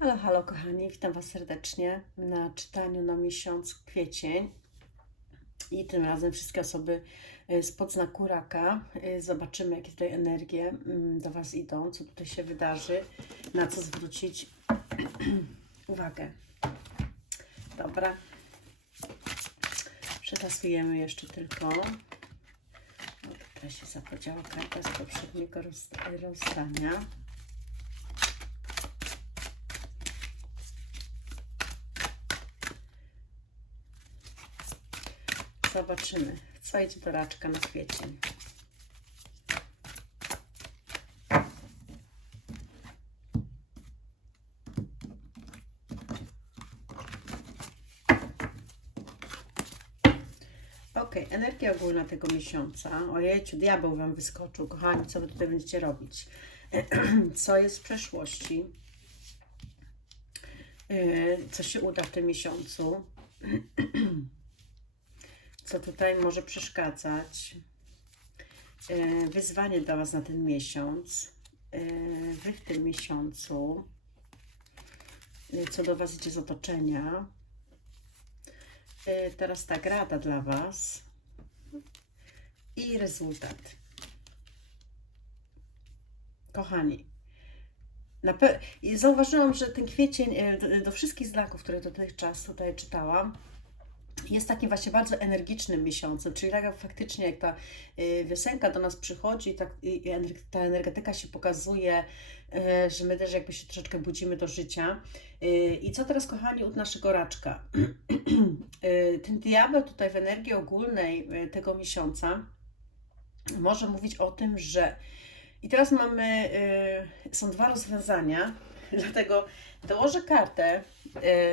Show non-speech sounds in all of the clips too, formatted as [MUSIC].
Halo, halo kochani, witam Was serdecznie na czytaniu na miesiąc kwiecień. I tym razem wszystkie osoby y, spod znaku raka. Y, Zobaczymy, jakie tutaj energie mm, do Was idą, co tutaj się wydarzy, na co zwrócić [CLEARS THROAT] uwagę. Dobra. Przetasujemy jeszcze tylko. O, tutaj się zapodziała karta z poprzedniego roz- rozdania. Zobaczymy, co idzie do raczka na kwiecień. Ok, energia ogólna tego miesiąca. Ojejciu, diabeł Wam wyskoczył. Kochani, co Wy tutaj będziecie robić? [CLEARS THROAT] Co jest w przeszłości? Yy, Co się uda w tym miesiącu? [CLEARS THROAT] co tutaj może przeszkadzać. E, Wyzwanie dla Was na ten miesiąc. E, Wy w tym miesiącu, e, co do Was idzie z otoczenia. Teraz tak, rada dla Was i rezultat. Kochani, zauważyłam, że ten kwiecień do wszystkich znaków, które dotychczas tutaj czytałam, jest takim właśnie bardzo energicznym miesiącem, czyli tak faktycznie jak ta y, wiosenka do nas przychodzi, tak, ta energetyka się pokazuje, y, że my też jakby się troszeczkę budzimy do życia. Y, I co teraz, kochani, u naszego raczka? [CLEARS THROAT] Ten diabeł tutaj w energii ogólnej tego miesiąca może mówić o tym, że i teraz mamy, są dwa rozwiązania, [LAUGHS] dlatego dołożę kartę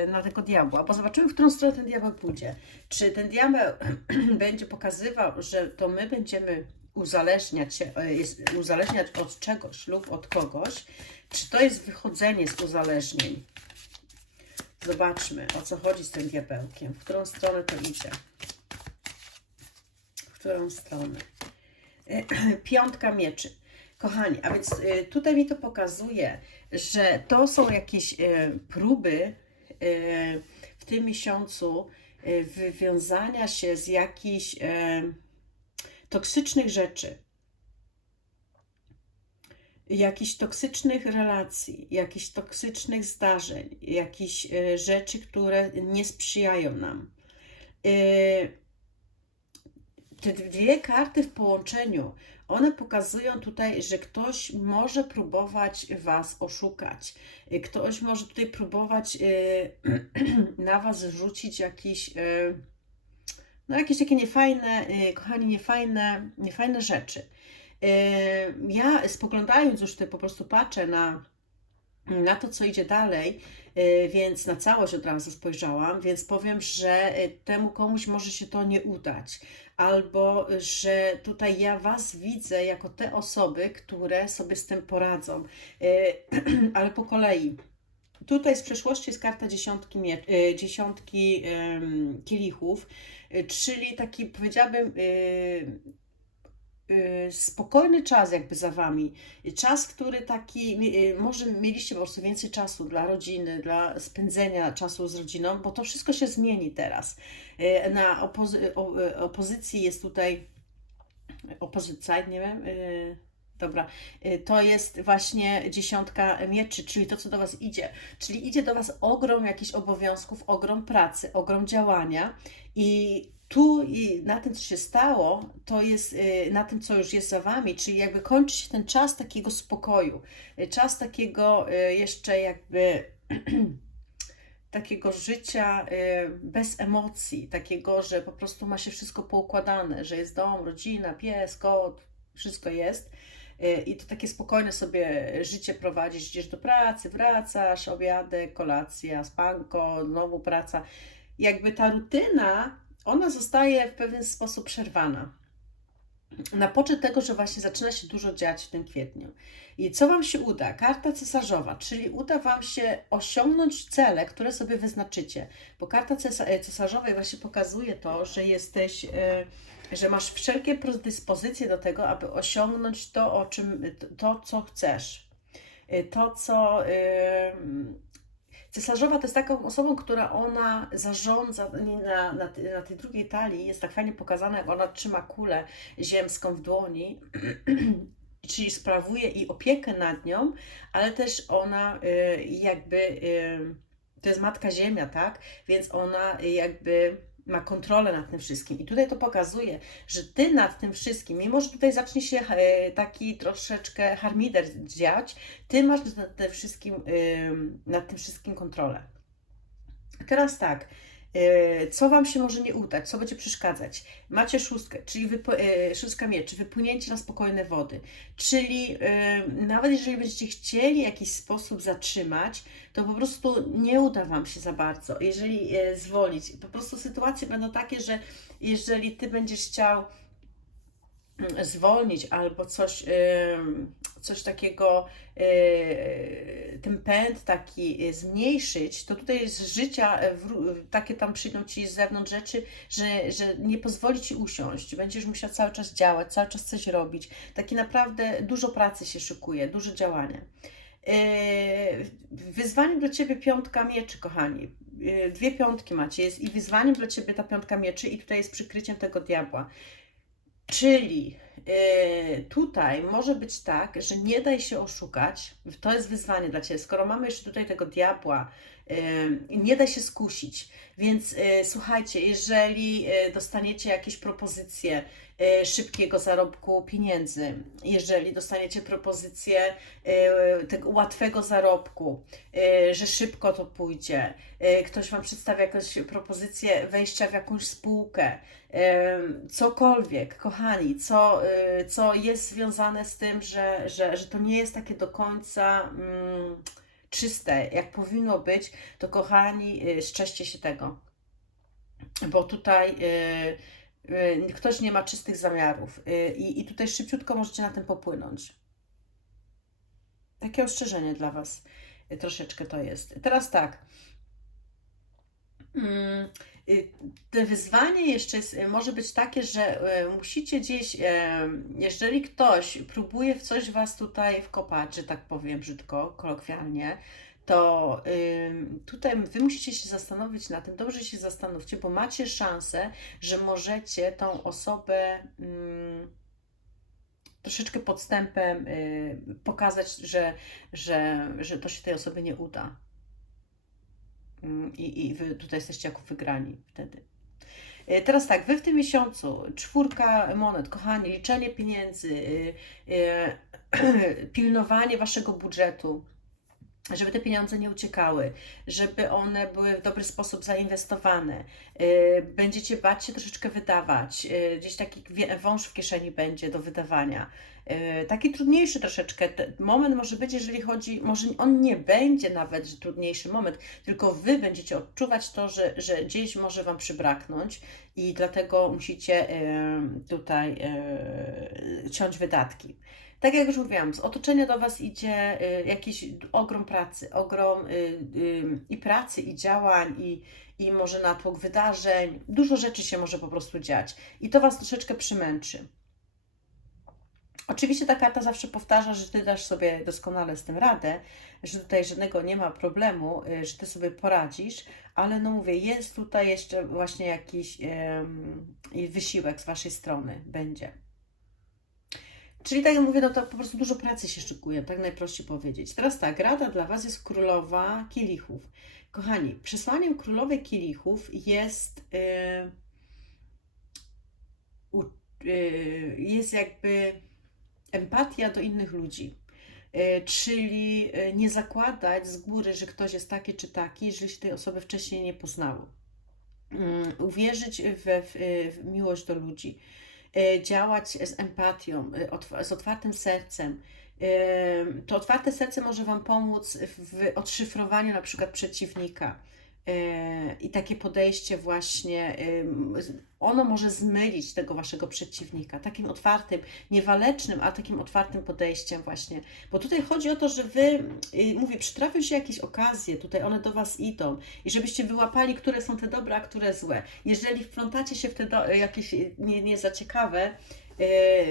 y, na tego diabła, bo zobaczymy, w którą stronę ten diabeł pójdzie. Czy ten diabeł [CLEARS THROAT] będzie pokazywał, że to my będziemy uzależniać się, jest, uzależniać od czegoś lub od kogoś, czy to jest wychodzenie z uzależnień? Zobaczmy, o co chodzi z tym diabełkiem, w którą stronę to idzie. W którą stronę. [CLEARS THROAT] Piątka mieczy. Kochani, a więc y, tutaj mi to pokazuje, że to są jakieś y, próby y, w tym miesiącu y, wywiązania się z jakichś toksycznych rzeczy, jakichś toksycznych relacji, jakichś toksycznych zdarzeń, jakichś rzeczy, które nie sprzyjają nam. Te dwie karty w połączeniu, one pokazują tutaj, że ktoś może próbować Was oszukać. Y, Ktoś może tutaj próbować y, [CLEARS THROAT] na Was rzucić jakieś, y, no jakieś takie niefajne, kochani, niefajne, niefajne rzeczy. Ja spoglądając już tutaj po prostu patrzę na, na to, co idzie dalej, y, więc na całość od razu spojrzałam, więc powiem, że y, temu komuś może się to nie udać albo że tutaj ja Was widzę jako te osoby, które sobie z tym poradzą. E, [CLEARS THROAT] Ale po kolei. Tutaj z przeszłości jest karta dziesiątki, dziesiątki kielichów, czyli taki powiedziałabym spokojny czas jakby za Wami. Czas, który taki, e, może mieliście po prostu więcej czasu dla rodziny, dla spędzenia czasu z rodziną, bo to wszystko się zmieni teraz. Na opozy- opozycji jest tutaj opozycja, nie wiem. Dobra, to jest właśnie dziesiątka mieczy, czyli to, co do Was idzie. Czyli idzie do Was ogrom jakichś obowiązków, ogrom pracy, ogrom działania i tu i na tym, co się stało, to jest e, na tym, co już jest za Wami, czyli jakby kończy się ten czas takiego spokoju, e, czas takiego e, jeszcze jakby [CLEARS THROAT] takiego życia y, bez emocji, takiego, że po prostu ma się wszystko poukładane, że jest dom, rodzina, pies, kot, wszystko jest. Y, I to takie spokojne sobie życie prowadzisz, idziesz do pracy, wracasz, obiadek, kolacja, spanko, znowu praca. Jakby ta rutyna, ona zostaje w pewien sposób przerwana. Na poczet tego, że właśnie zaczyna się dużo dziać w tym kwietniu. I co Wam się uda? Karta cesarzowa, czyli uda Wam się osiągnąć cele, które sobie wyznaczycie. Bo karta e, cesarzowej właśnie pokazuje to, że jesteś, e, że masz wszelkie predyspozycje do tego, aby osiągnąć to, o czym, to, co chcesz. E, To, co, Cesarzowa to jest taką osobą, która ona zarządza na, na, na tej drugiej talii, jest tak fajnie pokazana, jak ona trzyma kulę ziemską w dłoni, [CLEARS THROAT] czyli sprawuje i opiekę nad nią, ale też ona y, jakby, y, to jest Matka Ziemia, tak? Więc ona jakby ma kontrolę nad tym wszystkim. I tutaj to pokazuje, że ty nad tym wszystkim, mimo że tutaj zacznie się e, taki troszeczkę harmider dziać, ty masz nad tym wszystkim, nad tym wszystkim kontrolę. Teraz tak, co Wam się może nie udać, co będzie przeszkadzać? Macie szóstkę, czyli wypo, e, szóstka mieczy, wypłynięcie na spokojne wody, czyli e, nawet jeżeli będziecie chcieli w jakiś sposób zatrzymać, to po prostu nie uda Wam się za bardzo, jeżeli e, zwolić. Po prostu sytuacje będą takie, że jeżeli Ty będziesz chciał zwolnić albo coś, ym, coś takiego, yy, ten pęd taki yy, zmniejszyć, to tutaj z życia takie tam przyjdą Ci z zewnątrz rzeczy, że, że nie pozwoli Ci usiąść. Będziesz musiał cały czas działać, cały czas coś robić. Taki naprawdę dużo pracy się szykuje, dużo działania. Wyzwaniem dla Ciebie piątka mieczy, kochani. Dwie piątki macie. Jest i wyzwaniem dla Ciebie ta piątka mieczy, i tutaj jest przykryciem tego diabła. Czyli yy, tutaj może być tak, że nie daj się oszukać. To jest wyzwanie dla Ciebie. Skoro mamy jeszcze tutaj tego diabła, nie daj się skusić. Więc yy, słuchajcie, jeżeli yy, dostaniecie jakieś propozycje yy, szybkiego zarobku pieniędzy, jeżeli dostaniecie propozycję tego łatwego zarobku, że szybko to pójdzie, ktoś Wam przedstawia jakąś propozycję wejścia w jakąś spółkę, cokolwiek, kochani, co, co jest związane z tym, że, że, że to nie jest takie do końca mm, czyste, jak powinno być, to kochani, y, strzeżcie się tego. Bo tutaj y, y, ktoś nie ma czystych zamiarów i, i tutaj szybciutko możecie na tym popłynąć. Takie ostrzeżenie dla Was troszeczkę to jest. Teraz tak. Mm, Te wyzwanie jeszcze jest, y, może być takie, że y, musicie gdzieś, jeżeli ktoś próbuje w coś Was tutaj wkopać, że tak powiem brzydko, kolokwialnie, to tutaj Wy musicie się zastanowić na tym, dobrze się zastanówcie, bo macie szansę, że możecie tą osobę ym, troszeczkę podstępem y, pokazać, że, że, że to się tej osobie nie uda. Mm, I, I wy tutaj jesteście jako wygrani wtedy. E, Teraz tak, wy w tym miesiącu, czwórka monet, kochani, liczenie pieniędzy, y, y, [CLEARS THROAT] pilnowanie waszego budżetu, żeby te pieniądze nie uciekały, żeby one były w dobry sposób zainwestowane. Będziecie bać się troszeczkę wydawać, gdzieś taki wąż w kieszeni będzie do wydawania. Y, Taki trudniejszy troszeczkę moment może być, jeżeli chodzi, może on nie będzie nawet że trudniejszy moment, tylko wy będziecie odczuwać to, że, że gdzieś może wam przybraknąć i dlatego musicie y, tutaj y, ciąć wydatki. Tak jak już mówiłam, z otoczenia do Was idzie jakiś ogrom pracy, ogrom i pracy, i działań, i, i może natłok wydarzeń. Dużo rzeczy się może po prostu dziać i to Was troszeczkę przymęczy. Oczywiście ta karta zawsze powtarza, że Ty dasz sobie doskonale z tym radę, że tutaj żadnego nie ma problemu, y, że Ty sobie poradzisz, ale no mówię, jest tutaj jeszcze właśnie jakiś wysiłek z Waszej strony będzie. Czyli tak jak mówię, no to po prostu dużo pracy się szykuje, tak najprościej powiedzieć. Teraz tak, rada dla Was jest królowa kielichów. Kochani, przesłaniem królowej kielichów jest, yy, yy, jest jakby empatia do innych ludzi. Yy, czyli yy, nie zakładać z góry, że ktoś jest taki czy taki, jeżeli się tej osoby wcześniej nie poznało. Mm, Uwierzyć we, w, w miłość do ludzi e, działać z empatią, e, z otwartym sercem. E, To otwarte serce może Wam pomóc w odszyfrowaniu na przykład przeciwnika. I takie podejście właśnie, z- ono może zmylić tego Waszego przeciwnika, takim otwartym, nie walecznym, a takim otwartym podejściem właśnie. Bo tutaj chodzi o to, że Wy, y, mówię, przytrafią się jakieś okazje, tutaj one do Was idą i żebyście wyłapali, które są te dobre, a które złe. Jeżeli wplątacie się w te do, jakieś y, nie, nie za ciekawe,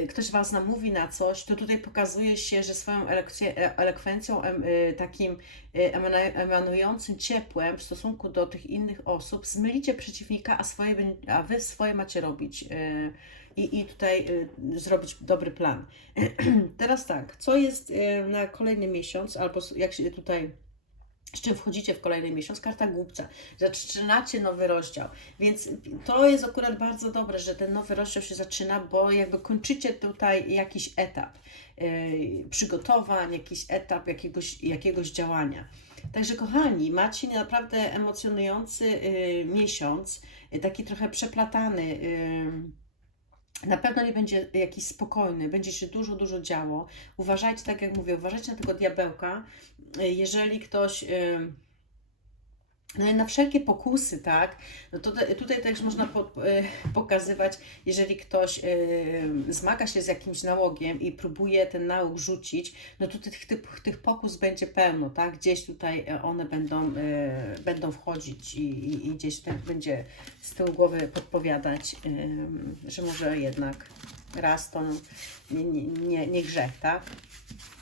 ktoś Was namówi na coś, to tutaj pokazuje się, że swoją elokwencją, e, takim e, emana- emanującym ciepłem w stosunku do tych innych osób zmylicie przeciwnika, a, swoje, a Wy swoje macie robić i, i tutaj zrobić dobry plan. [CLEARS THROAT] Teraz tak, co jest na kolejny miesiąc, albo jak się tutaj z czym wchodzicie w kolejny miesiąc? Karta głupca. Zaczynacie nowy rozdział. Więc to jest akurat bardzo dobre, że ten nowy rozdział się zaczyna, bo jakby kończycie tutaj jakiś etap yy, przygotowań, jakiś etap jakiegoś, jakiegoś działania. Także kochani, macie naprawdę emocjonujący yy, miesiąc, yy, taki trochę przeplatany. Yy, na pewno nie będzie jakiś spokojny, będzie się dużo, dużo działo. Uważajcie, tak jak mówię, uważajcie na tego diabełka, jeżeli ktoś y, no, na wszelkie pokusy, tak, no to tutaj też można po, y, pokazywać, jeżeli ktoś y, zmaga się z jakimś nałogiem i próbuje ten nałóg rzucić, no to tych, tych, tych pokus będzie pełno, tak, gdzieś tutaj y, one będą, y, będą wchodzić i, i, i gdzieś tak będzie z tyłu głowy podpowiadać, że może jednak raz to nie, nie, nie grzech, tak.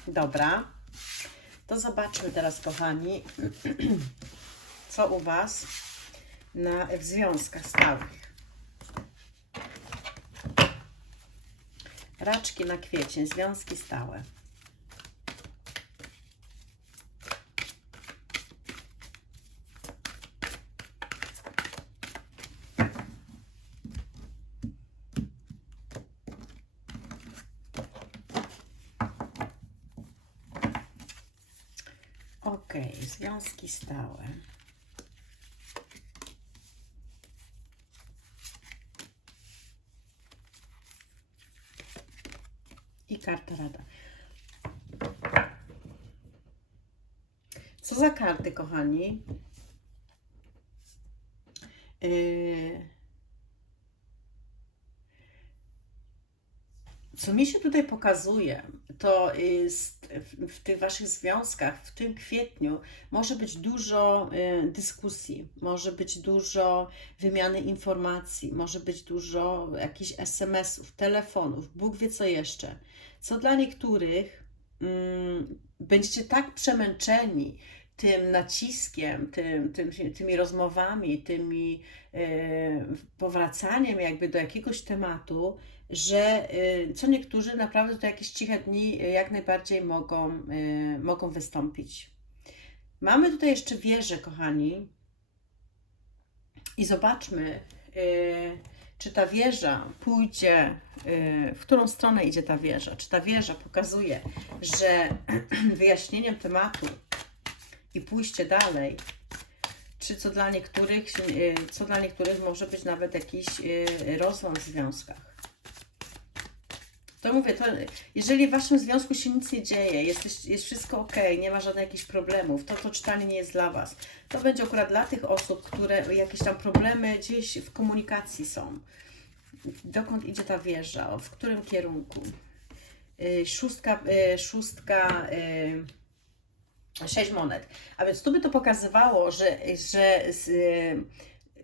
Dobra. To zobaczmy teraz, kochani, [CLEARS THROAT] co u Was na, w związkach stałych. Raczki na kwiecień, związki stałe. Ok, związki stałe. I karta rada. Co za karty, kochani? Yy... Co mi się tutaj pokazuje, to jest w, tych Waszych związkach, w tym kwietniu, może być dużo y, dyskusji, może być dużo wymiany informacji, może być dużo jakichś SMS-ów, telefonów, Bóg wie co jeszcze. Co dla niektórych mm, będziecie tak przemęczeni tym naciskiem, tym, tym, tymi rozmowami, tymi y, powracaniem jakby do jakiegoś tematu, że y, co niektórzy naprawdę to jakieś ciche dni y, jak najbardziej mogą, y, mogą wystąpić. Mamy tutaj jeszcze wieżę, kochani, i zobaczmy, czy ta wieża pójdzie, w którą stronę idzie ta wieża. Czy ta wieża pokazuje, że [CLEARS THROAT] wyjaśnieniem tematu i pójście dalej, czy co dla niektórych, co dla niektórych może być nawet jakiś rozłam w związkach. To mówię, to jeżeli w Waszym związku się nic nie dzieje, jesteś, jest wszystko ok, nie ma żadnych jakichś problemów, to to czytanie nie jest dla Was. To będzie akurat dla tych osób, które jakieś tam problemy gdzieś w komunikacji są. Dokąd idzie ta wieża? W którym kierunku? Y, Szóstka, y, szóstka, y, sześć monet. A więc tu by to pokazywało, że, że y,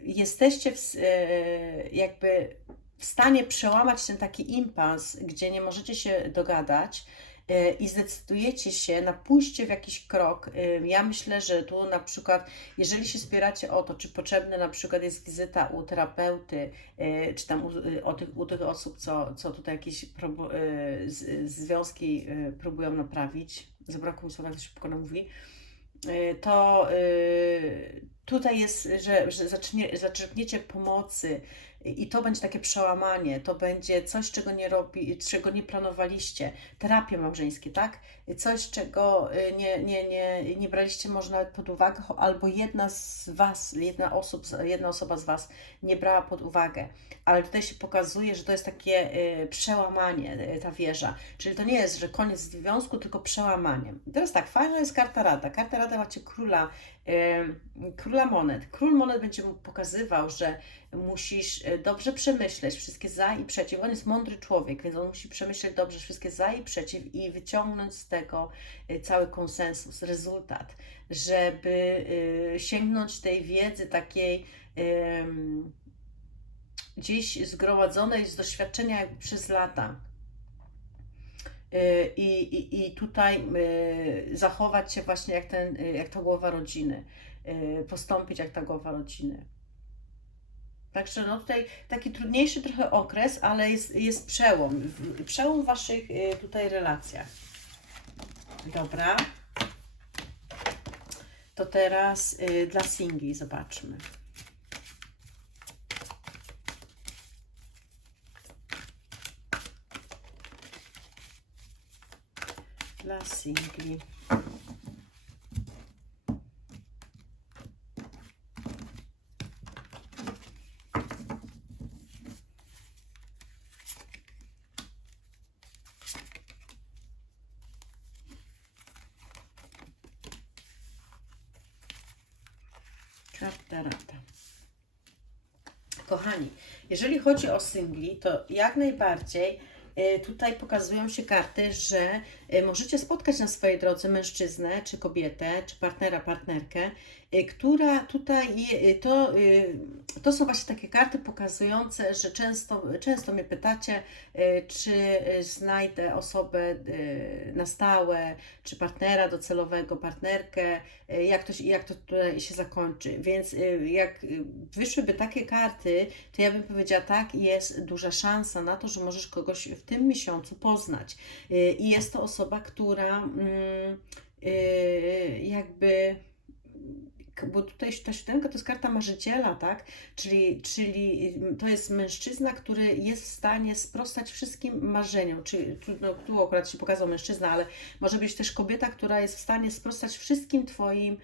jesteście w, jakby w stanie przełamać ten taki impas, gdzie nie możecie się dogadać y, i zdecydujecie się na pójście w jakiś krok. Y, Ja myślę, że tu na przykład, jeżeli się spieracie o to, czy potrzebna na przykład jest wizyta u terapeuty, y, czy tam u, o tych, u tych osób, co, co tutaj jakieś probu- z- związki próbują naprawić, zabrakło mi słowa, jak to się szybko mówi, to tutaj jest, że, że zacznie, zaczerpniecie pomocy i to będzie takie przełamanie, to będzie coś, czego nie robi, czego nie planowaliście, terapie małżeńskie, tak? Coś, czego y, nie, nie, nie, nie braliście może nawet pod uwagę, albo jedna z Was, jedna, osób, jedna osoba z Was nie brała pod uwagę, ale tutaj się pokazuje, że to jest takie y, przełamanie, y, ta wieża, czyli to nie jest, że koniec związku, tylko przełamanie. I teraz tak, fajna jest karta rada, karta rada macie króla, króla monet. Król monet będzie mu pokazywał, że musisz e, dobrze przemyśleć wszystkie za i przeciw. On jest mądry człowiek, więc on musi przemyśleć dobrze wszystkie za i przeciw i wyciągnąć z tego e, cały konsensus, rezultat, żeby e, sięgnąć tej wiedzy takiej gdzieś zgromadzonej z doświadczenia przez lata. Y, I, i, tutaj y, zachować się właśnie jak, ten, y, jak ta głowa rodziny, postąpić jak ta głowa rodziny. Także no tutaj taki trudniejszy trochę okres, ale jest, jest przełom. Przełom w Waszych tutaj relacjach. Dobra. To teraz dla singli zobaczmy. Dla singli. Karta rata. Kochani, jeżeli chodzi o singli, to jak najbardziej tutaj pokazują się karty, że e, możecie spotkać na swojej drodze mężczyznę, czy kobietę, czy partnera, partnerkę, e, która tutaj, e, to, e, to są właśnie takie karty pokazujące, że często, często mnie pytacie, e, czy e, znajdę osobę e, na stałe, czy partnera docelowego, partnerkę, e, jak to, jak to tutaj się zakończy. Więc e, jak e, wyszłyby takie karty, to ja bym powiedziała, tak, jest duża szansa na to, że możesz kogoś w tym miesiącu poznać. Y, I jest to osoba, która mm, y, jakby bo tutaj ta siódemka to jest karta marzyciela, tak? Czyli, czyli to jest mężczyzna, który jest w stanie sprostać wszystkim marzeniom. Czy, tu, no, tu akurat się pokazał mężczyzna, ale może być też kobieta, która jest w stanie sprostać wszystkim Twoim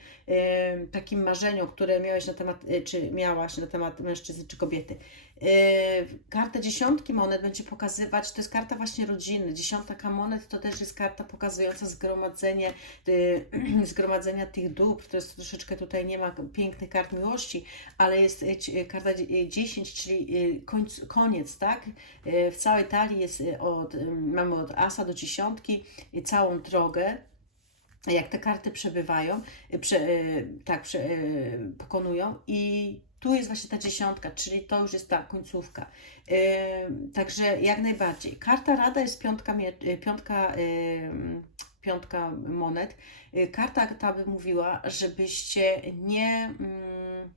takim marzeniom, które miałeś na temat, czy miałaś na temat mężczyzny czy kobiety. E, Kartę dziesiątki monet będzie pokazywać, to jest karta właśnie rodziny. Dziesiątka monet to też jest karta pokazująca zgromadzenie, y, [CLEARS THROAT] zgromadzenia tych dóbr. To jest troszeczkę tutaj nie ma pięknych kart miłości, ale jest y, ci- karta dzie- 10, czyli koniec, tak? W całej talii jest od, mamy od asa do dziesiątki całą drogę jak te karty przebywają, prze, tak, prze, pokonują i tu jest właśnie ta dziesiątka, czyli to już jest ta końcówka. Y, Także jak najbardziej. Karta rada jest piątka, y, piątka, y, piątka monet. Y, Karta ta by mówiła, żebyście nie... mm,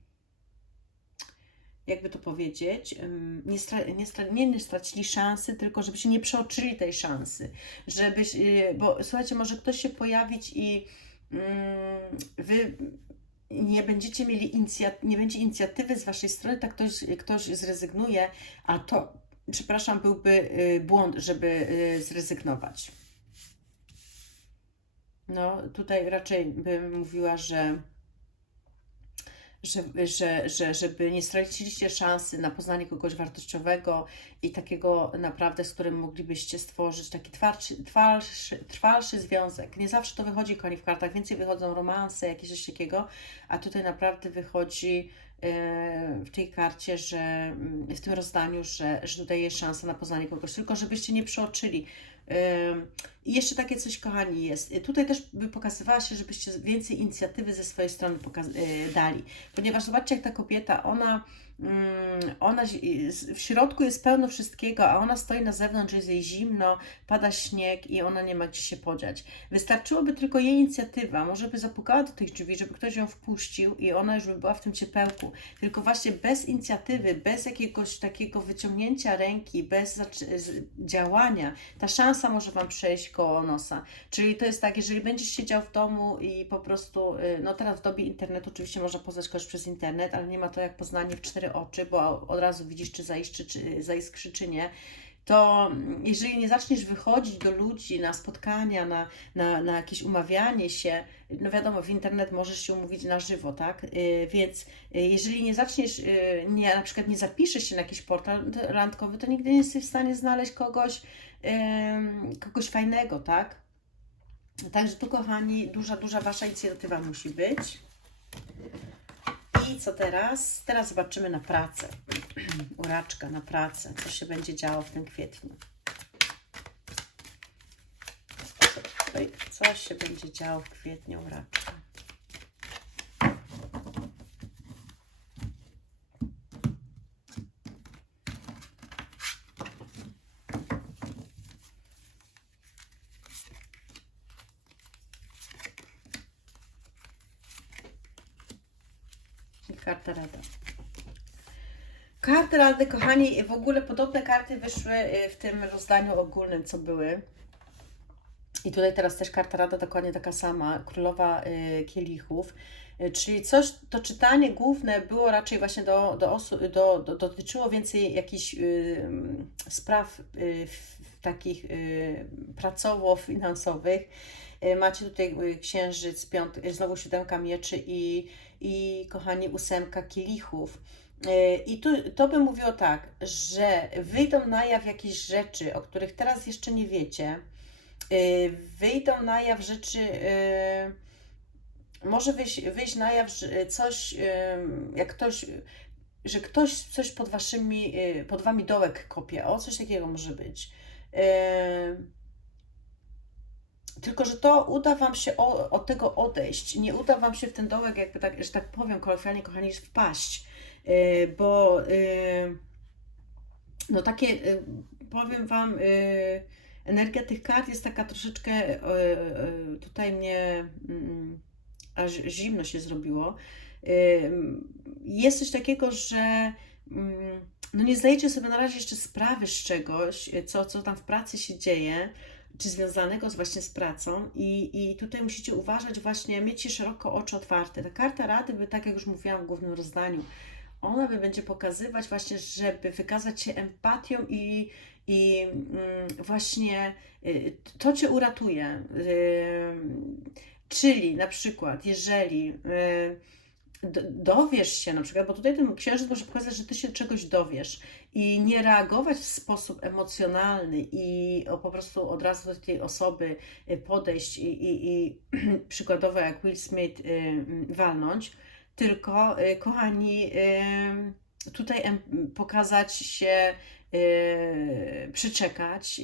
jakby to powiedzieć, nie, stra, nie, stra, nie, nie stracili szansy, tylko żebyście nie przeoczyli tej szansy. Żebyś, yy, bo słuchajcie, może ktoś się pojawić i ym, wy nie będziecie mieli inicjat, nie będzie inicjatywy z waszej strony, tak ktoś, ktoś zrezygnuje, a to, przepraszam, byłby yy, błąd, żeby yy, zrezygnować. No, tutaj raczej bym mówiła, że że, że, że, żeby nie straciliście szansy na poznanie kogoś wartościowego i takiego naprawdę, z którym moglibyście stworzyć taki trwalszy, trwalszy związek. Nie zawsze to wychodzi, koni w kartach, więcej wychodzą romanse, jakieś coś takiego, a tutaj naprawdę wychodzi w tej karcie, że mm, w tym rozdaniu, że, że tutaj jest szansa na poznanie kogoś, tylko żebyście nie przeoczyli. Ym, I jeszcze takie coś, kochani, jest. Tutaj też by pokazywała się, żebyście więcej inicjatywy ze swojej strony y, dali. Ponieważ zobaczcie, jak ta kobieta, ona, ona zi- z- w środku jest pełno wszystkiego, a ona stoi na zewnątrz, jest jej zimno, pada śnieg i ona nie ma gdzie się podziać. Wystarczyłoby tylko jej inicjatywa, może by zapukała do tych drzwi, żeby ktoś ją wpuścił i ona już by była w tym ciepełku. Tylko właśnie bez inicjatywy, bez jakiegoś takiego wyciągnięcia ręki, bez działania, ta szansa może Wam przejść koło nosa. Czyli to jest tak, jeżeli będziesz siedział w domu i po prostu, y, no teraz w dobie internetu oczywiście można poznać kogoś przez internet, ale nie ma to jak poznanie w cztery oczy, bo od razu widzisz, czy zaiskrzy, czy, zaiskrzy, czy nie. To jeżeli nie zaczniesz wychodzić do ludzi na spotkania, na, na, na jakieś umawianie się, no wiadomo, w internet możesz się umówić na żywo, tak? Y, Więc jeżeli nie zaczniesz, y, nie, na przykład nie zapiszesz się na jakiś portal randkowy, to nigdy nie jesteś w stanie znaleźć kogoś, kogoś fajnego, tak? Także tu, kochani, duża, duża Wasza inicjatywa musi być. I co teraz? Teraz zobaczymy na pracę. [CLEARS THROAT] Uraczka na pracę. Co się będzie działo w tym kwietniu? Co się będzie działo w kwietniu, uraczka? I karta rada. Karty rady, kochani, w ogóle podobne karty wyszły y, w tym rozdaniu ogólnym, co były. I tutaj teraz też karta rada dokładnie taka sama, królowa y, kielichów. Y, Czyli coś, to czytanie główne było raczej właśnie do, do osób, do, do, dotyczyło więcej jakichś y, spraw y, takich y, pracowo-finansowych. Y, Macie tutaj y, księżyc, piąt, y, znowu siódemka mieczy i, i kochani ósemka kielichów. I tu, to by mówiło tak, że wyjdą na jaw jakieś rzeczy, o których teraz jeszcze nie wiecie. Wyjdą na jaw rzeczy, może wyjść, wyjść na jaw coś, jak ktoś, że ktoś coś pod waszymi, pod wami dołek kopie. O, coś takiego może być. Tylko, że to uda Wam się o, od tego odejść. Nie uda Wam się w ten dołek, jakby tak, że tak powiem kolokwialnie, kochani, wpaść. Yy, bo yy, no takie, yy, powiem Wam, yy, energia tych kart jest taka troszeczkę, yy, yy, tutaj mnie mm, aż zimno się zrobiło. Yy, jest coś takiego, że mm, no nie zdajecie sobie na razie jeszcze sprawy z czegoś, co, co tam w pracy się dzieje, czy związanego z właśnie z pracą i, i tutaj musicie uważać właśnie, mieć szeroko oczy otwarte. Ta karta rady by, tak jak już mówiłam w głównym rozdaniu, ona by będzie pokazywać właśnie, żeby wykazać się empatią i, i mm, właśnie y, to Cię uratuje. Y, Czyli na przykład, jeżeli y, dowiesz się na przykład, bo tutaj ten księżyc może pokazać, że ty się czegoś dowiesz i nie reagować w sposób emocjonalny i po prostu od razu do tej osoby y, podejść i, i, i [CLEARS THROAT] przykładowo jak Will Smith y, y, walnąć, tylko y, kochani, tutaj pokazać się, przyczekać,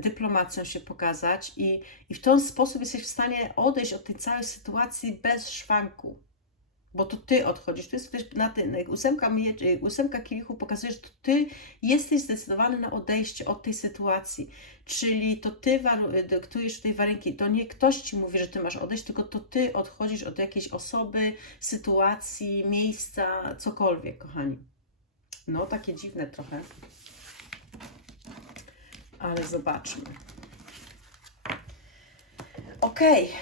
dyplomacją się pokazać i, i w ten sposób jesteś w stanie odejść od tej całej sytuacji bez szwanku. Bo to ty odchodzisz. To jest też na tym. Ósemka, mie- ósemka pokazuje, że to ty jesteś zdecydowany na odejście od tej sytuacji. Czyli to ty dyktujesz tutaj warunki. To nie ktoś ci mówi, że ty masz odejść, tylko to ty odchodzisz od jakiejś osoby, sytuacji, miejsca, cokolwiek, kochani. No, takie dziwne trochę. Ale zobaczmy. Okej.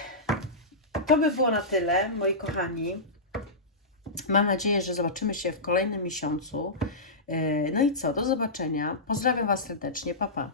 To by było na tyle, moi kochani. Mam nadzieję, że zobaczymy się w kolejnym miesiącu. Yy, No i co? Do zobaczenia. Pozdrawiam Was serdecznie. Pa, pa.